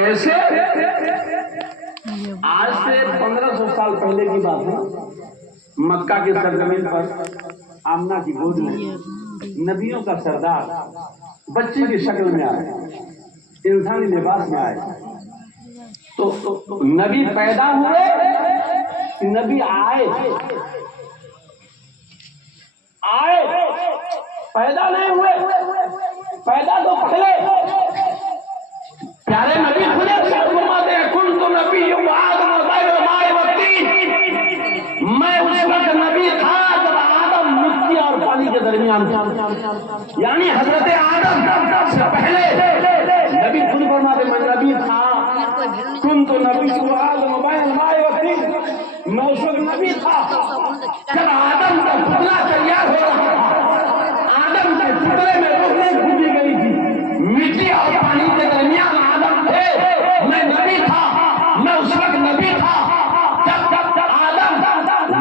کیسے؟ آج سے 1500 سال پہلے کی بات ہے، مکہ کی سرزمین پر آمنہ کی گود میں نبیوں کا سردار بچے کی شکل میں آئے، انسانی لباس میں آئے. تو نبی پیدا ہوئے، نبی آئے پیدا نہیں ہوئے. پیدا تو پہلے پیارے نبی خود فرماتے ہیں کنت نبی آدم بین الماء والطین، میں اس وقت نبی تھا جب آدم مٹی اور پانی کے درمیان تھا. یعنی حضرت آدم سے پہلے نبی خود فرماتے میں نبی تھا. کنت نبی آدم بین الماء والطین، میں اس وقت نبی تھا جب آدم کا پتلا تیار ہو رہا تھا. آدم کے پتلے میں روح گھومی گئی تھی، مٹی اور پانی کے درمیان آدم تھے. میں نبی تھا، میں اس وقت نبی تھا جب آدم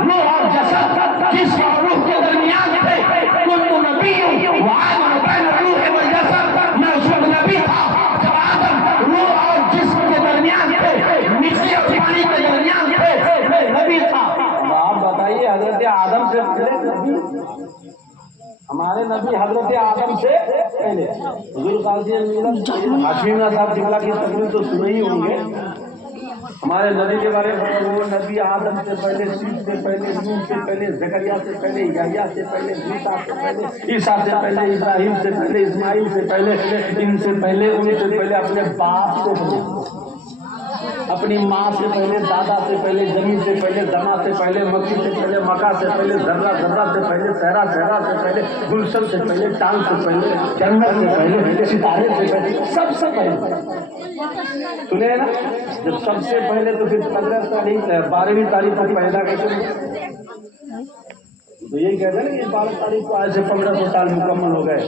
روح اور جسد جسم اور روح کے درمیان تھے. کنت نبی وآدم بین الروح والجسد، میں اس وقت نبی تھا جب آدم روح اور جسم کے درمیان تھے، مٹی اور پانی کے درمیان تھے. میں نبی تھا. آپ بتائیے حضرت آدم سے پہلے نبی، ہمارے نبی حضرت آدم سے پہلے. حضور قاضی ہاشمی صاحب جملہ کی تقریر تو سنے ہی ہوں گے. ہمارے نبی کے بارے میں وہ نبی آدم سے پہلے، سیب سے پہلے، نوح سے پہلے، زکریا سے پہلے، یحییٰ سے پہلے، موسیٰ سے پہلے، عیسیٰ سے پہلے، ابراہیم سے پہلے، اسماعیل سے پہلے، ان سے پہلے، ان سے پہلے اپنے باپ کو پہلے، اپنی ماں سے پہلے، دادا سے پہلے، زمین سے پہلے، دما سے پہلے، مکی سے پہلے، مکہ سے پہلے، ذرہ ذرہ سے پہلے، صحرا صحرا سے پہلے، گلشن سے پہلے، چاند سے پہلے، جنت سے پہلے، ستارے سے پہلے، سب سے پہلے. سنے نا جب سب سے پہلے تو پھر 15 تاریخ 12ویں تاریخ کو پیدا کیسے؟ تو یہی کہتے ہیں نا کہ 12 تاریخ کو آج سے 1500 سال مکمل ہو گئے.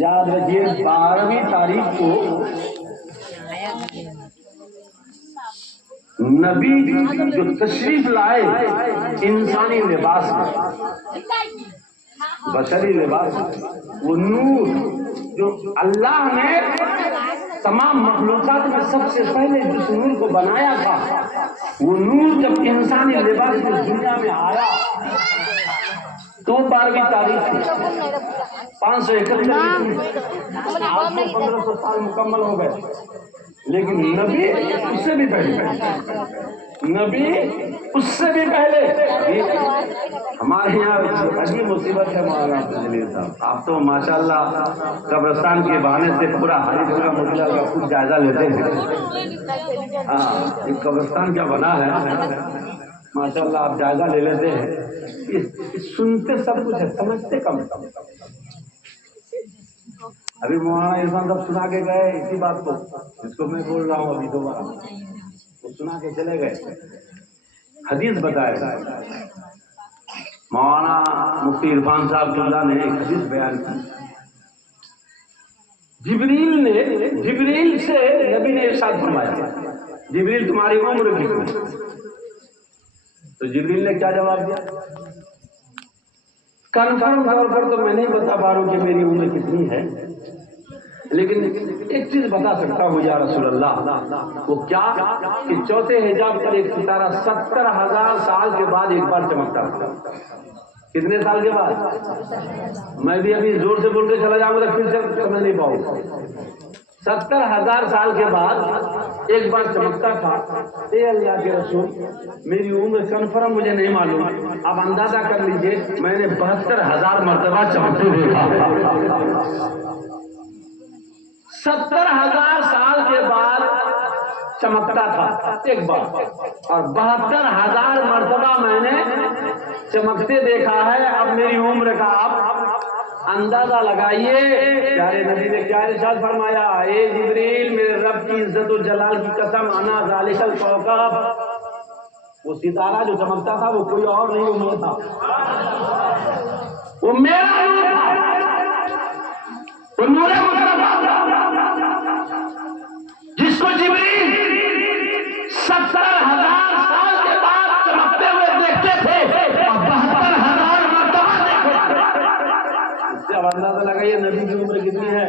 یاد رکھیے 12ویں تاریخ کو نبی جو تشریف لائے انسانی لباس میں، بشری لباس میں، وہ نور جو اللہ نے تمام مخلوقات میں سب سے پہلے جس نور کو بنایا تھا، وہ نور جب انسانی لباس میں دنیا میں آیا تو 12ویں تاریخ تھی. 571 آج سے 1500 سال مکمل ہو گئے. لیکن نبی اس سے بھی پہلے، نبی اس سے بھی پہلے. ہمارے یہاں عجیب مصیبت ہے مولانا عبدالجلیل صاحب، آپ تو ماشاءاللہ قبرستان کے بہانے سے پورا حدیث کا مسئلہ کا کچھ جائزہ لیتے ہیں. ہاں یہ قبرستان کیا بنا ہے ماشاءاللہ، آپ جائزہ لے لیتے ہیں. سنتے سب کچھ ہے، سمجھتے کم. ابھی مولانا عرفان صاحب سنا کے گئے اسی بات کو جس کو میں بول رہا ہوں ابھی دوبارہ، وہ سنا کے چلے گئے. حدیث بتائے مولانا مفتی عرفان صاحب اللہ نے ایک حدیث بیان کی. جبریل سے نبی نے ارشاد فرمایا جبریل تمہاری عمر کتنی؟ تو جبریل نے کیا جواب دیا؟ کنفرم طور پر تو میں نہیں بتا پا رہا ہوں کہ میری عمر کتنی ہے، لیکن ایک چیز بتا سکتا ہوں یا رسول اللہ. وہ کیا کہ چوتھے حجاب پر ایک ستارہ 70,000 سال کے بعد ایک بار چمکتا ہے. کتنے سال کے بعد؟ میں بھی ابھی زور سے بول کے چلا جاؤں گا پھر سے سمجھ نہیں پاؤں. 70,000 سال کے بعد ایک بار چمکتا تھا. اے اللہ کے رسول میری عمر کنفرم مجھے نہیں معلوم، اب اندازہ کر لیجئے میں نے 72,000 مرتبہ چمکتے دیکھا. 70,000 سال کے بعد چمکتا تھا ایک بار، اور 72,000 مرتبہ میں نے چمکتے دیکھا ہے. اب میری عمر کا آپ اندازہ لگائیے. پیارے نبی نے کیا ارشاد فرمایا؟ اے جبریل میرے رب کی عزت و جلال کی قسم، انا ذالک الکوکب، وہ ستارہ جو چمکتا تھا وہ کوئی اور نہیں، وہ میں تھا، وہ میرا نور تھا، وہ نور مصطفیٰ جس کو جبریل 70,000 سال کے بعد چمکتے ہوئے دیکھتے تھے اور 72,000 مرتبہ دیکھتے. اس سے اب اندازہ لگائیے نبی کی عمر کتنی ہے.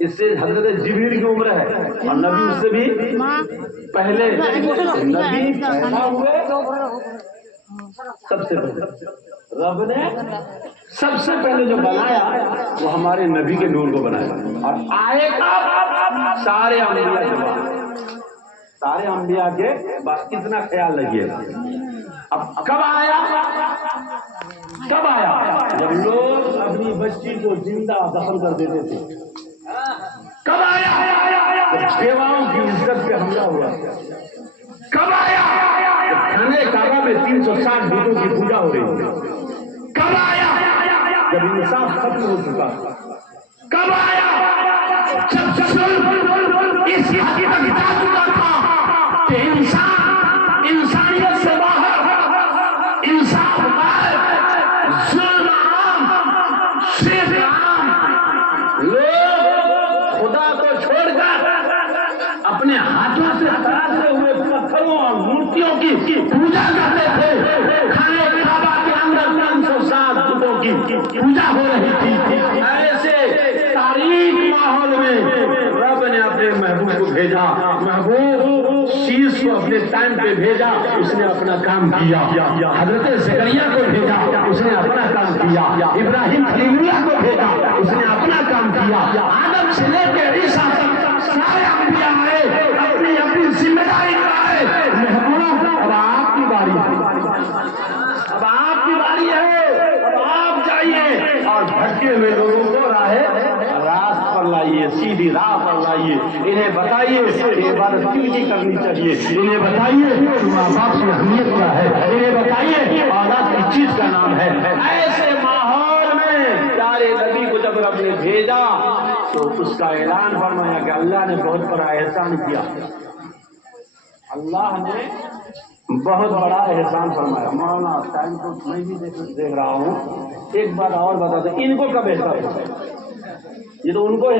اس سے حضرت جبریل کی عمر ہے اور نبی اس سے بھی پہلے نبی پیدا ہوئے سب سے پہلے رب نے سب سے پہلے جو بنایا وہ ہمارے نبی کے نور کو بنایا اور آئے کا سارے انبیاء کے بعد اتنا خیال رکھیے اب کب آیا جب لوگ اپنی بچی کو زندہ دفن کر دیتے تھے کب آیا بیواؤں کی عزت پہ حملہ ہوا کب آیا کھانے کعبہ میں 360 بیٹوں کی پوجا ہو رہی کب آیا جب انصاف ختم ہو چکا کب آیا جب اس حد تک جا چکا تھا کہ انسانیت سے باہر انصاف غائب ظلم عام صرف عام لوگ خدا کو چھوڑ کر اپنے ہاتھوں سے تراشے ہوئے پتھروں اور مورتیوں کی پوجا کرتے تھے کھانے کعبہ کے اندر 360 بتوں کی پوجا ہو رہی تھی ایسے تاریک ماحول میں رب نے اپنے محبوب کو بھیجا محبوب شیش کو اپنے ٹائم پہ بھیجا اس نے اپنا کام کیا حضرت زکریا کو بھیجا اس نے اپنا کام کیا ابراہیم خلیل اللہ کو بھیجا اس نے اپنا کام کیا آدم سے لے کے عیسیٰ تک سارے انبیاء آئے اپنی اپنی ذمہ داری نبھائے محبوب اب آپ کی باری ہے اب آپ جائیے اور بھٹکے ہوئے لوگوں کو راست پر لائیے سیدھی راہ پر لائیے انہیں بتائیے کہ عبادت کیوں نہیں کرنی چاہیے انہیں بتائیے ماں باپ کی اہمیت کیا ہے انہیں بتائیے اولاد کس چیز کا نام ہے ایسے ماحول میں پیارے نبی کو جب رب نے بھیجا تو اس کا اعلان فرمایا کہ اللہ نے بہت بڑا احسان کیا اللہ نے بہت بڑا احسان فرمایا مولانا ٹائم کو میں بھی دیکھ رہا ہوں ایک بات اور بتا دیں ان کو کب احساس ہوتا ہے یہ تو ان کو